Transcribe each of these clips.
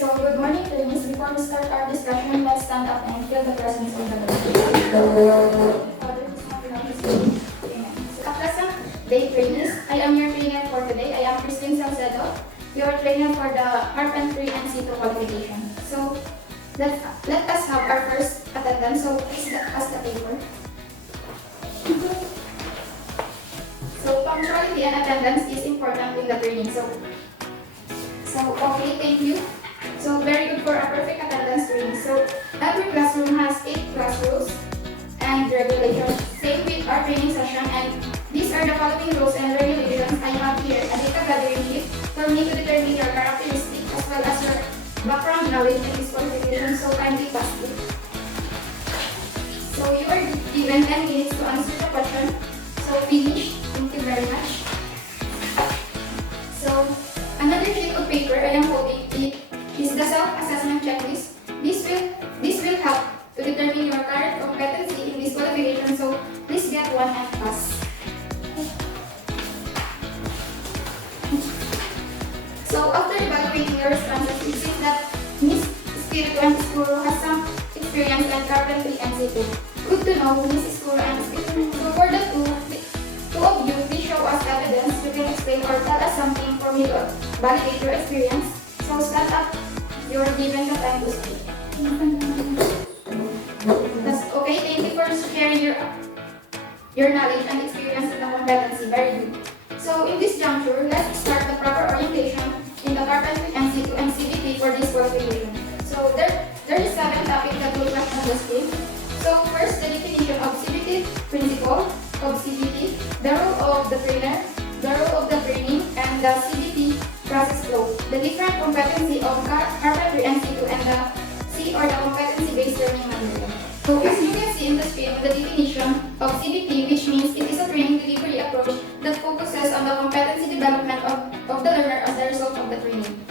So, good morning, trainees. Before we start our discussion, let's stand up and feel the presence of the Lord. Father, who is not without his name. Amen. So, at present day, trainees, I am your trainer for today. I am Christine Salcedo, your trainer for the Carpentry NC2 qualification. So, let us have our first attendance. So, please pass the paper. So, punctuality and attendance is important in the training. So, okay, thank you. So, very good for a perfect attendance training. So, every classroom has 8 class rules and regulations. Same with our training session, and these are the following rules and regulations I have here: a data gathering sheet for me to determine your characteristics as well as your background knowledge and this qualification. So, kindly pass it. So, you are given 10 minutes to answer the question. So, finish. Thank you very much. So, another sheet of paper I am holding it is the self-assessment checklist. This will help to determine your current competency in this qualification. So, please get one and pass. So, after evaluating your responses, it seems that Miss Espiritu and Escuro has some experience in carpentry and NC2. Good to know, Miss Escuro and Espiritu. So, for the two of you, please show us evidence. You can explain or tell us something for me to validate your experience. So, stand up. You're given the time to speak. That's okay. Thank you for sharing your knowledge and experience in the competency. Very good. So, in this juncture, let's start the proper orientation in the Carpentry NC2 and CBT for this qualification. So, there is 7 topics that will flash on the screen. So, first, the definition of CBT principle of CBT, the role of the trainer, the role of the training, and the CBT process flow, the different competency of Carpentry NC2 and the C or the competency-based learning material. So, as you can see in the screen, the definition of CBT, which means it is a training delivery approach that focuses on the competency development of the learner as a result of the training.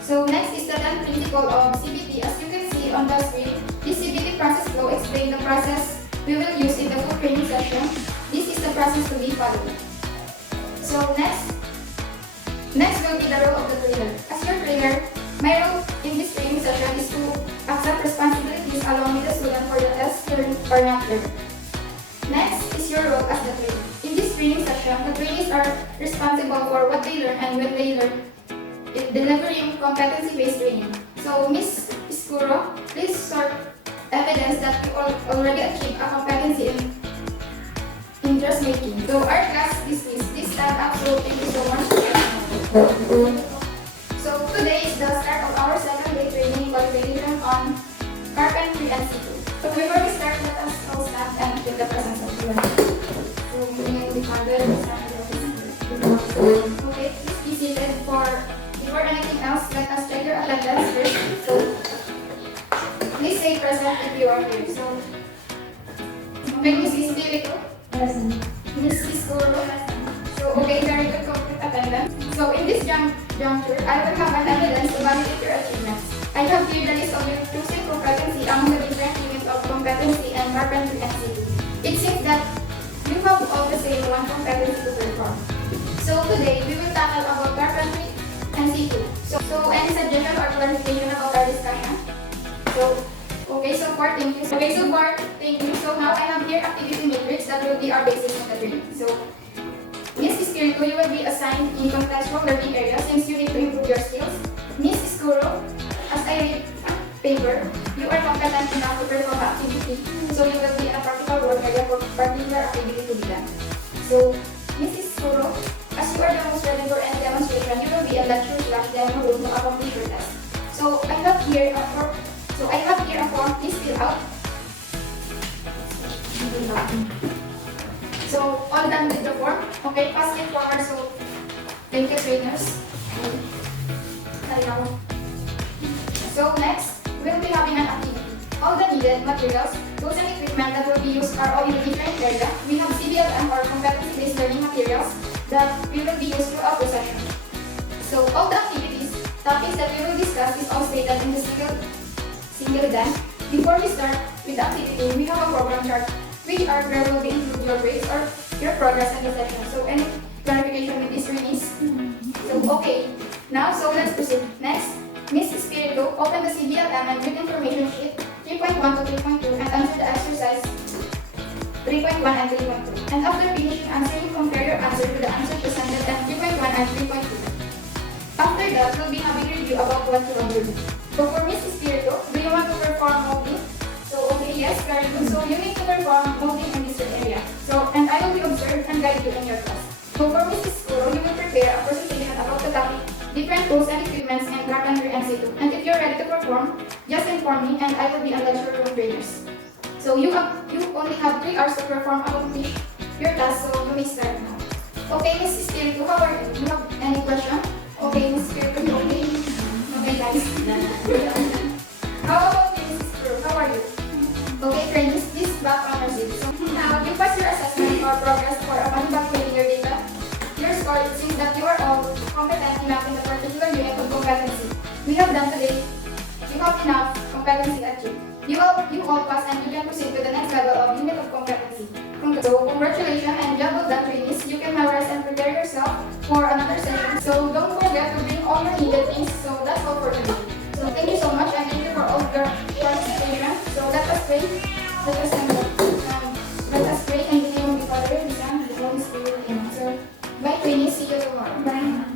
So, next is the 10th principle of CBT. As you can see on the screen, this CBT process flow explains the process we will use in the full training session. This is the process to be followed. So, next will be the role of the trainer. As your trainer, my role in this training session is to accept responsibilities along with the student for the test learned or not learned. Next is your role as the trainer. In this training session, the trainees are responsible for what they learn and when they learn in delivering competency-based training. So, Ms. Escuro, please sort evidence that you already achieved a competency in dressmaking. So, our class dismissed. Please stand up. So, thank you so much. So, today is the start of our second day training qualification on Carpentry NC2. So, before we start, let us all stand and feel the presence of the Lord. So, may the Father, the Son, and the Holy Spirit. Okay, please be seated. Before anything else, let us check your attendance first. So, please say present if you are here. So, okay, Miss Espiritu? Present. Miss Escuro? So, okay, very good complete attendance. So, in this juncture, I will have an evidence to validate your achievements. I have here the list of your choosing competency among the different units of competency and Carpentry NC2. It seems that you have all the same one competency to perform. So, today, we will tackle about Carpentry NC2. So, any suggestion or clarification about our discussion? Okay, so far, thank you. So now I have here activity matrix that will be our basis of the training. So, Miss Espiritu, you will be assigned in contextual learning area since you need to improve your skills. Miss Escuro, as I read paper, you are competent enough to perform activity. So, you will be in a practical work area for particular activity to be done. So, Miss Escuro, as you are the most ready for any demonstration, you will be a lecture/demo room to accomplish your test. So, I have here a form. Please fill out. So, all done with the form. Okay, pass it forward. So, thank you, trainers. So, next, we'll be having an activity. All the needed materials, tools and equipment that will be used are all in a different area. We have CBLM or competency-based learning materials that we will be used throughout the session. So, all the topics that we will discuss is all stated in the single done. Before we start with the activity, we have a program chart where will be include your grades or your progress in the session. So, any clarification with this release? So, okay. Now, so let's proceed. Next, Miss Espiritu, open the CBLM and read information sheet 3.1 to 3.2 and answer the exercise 3.1 and 3.2. And after finishing answering, compare your answer to the answer presented at 3.1 and 3.2. After that, we'll be having a review about what you have learned. So for Miss Espiritu, do you want to perform molding? So okay, yes, very good. So you need to perform molding in this area. So, and I will be observed and guide you in your class. So for Mrs. Kuro, you will prepare a presentation about the topic, different tools and equipments in carpentry and situ. And if you're ready to perform, just inform me and I will be a lecturer room trainers. So you only have 3 hours to perform accomplish your task, so you may start now. Okay, Mrs. Espiritu, how are you? Do you have any question? Okay, Mrs. Espiritu, okay? Okay, guys. How about you, Mrs. Kuro? How are you? Okay, friends, this is back on our seat. So now, you pass your assessment or progress for manipulating your data. Your score seems that you are all competent enough in the particular unit of competency we have done today. You have enough competency achieved. You all pass and you can proceed to the next level of unit of competency. So congratulations and job well done, trainees. You can now rest and prepare yourself for another session. So don't forget to bring all your needed things. So that's all for today. So thank you so much and thank you for all your participation. So let us pray. Let us pray in the name of the Father, the Son, and the Holy Spirit. Amen. So bye, trainees. See you tomorrow. Bye.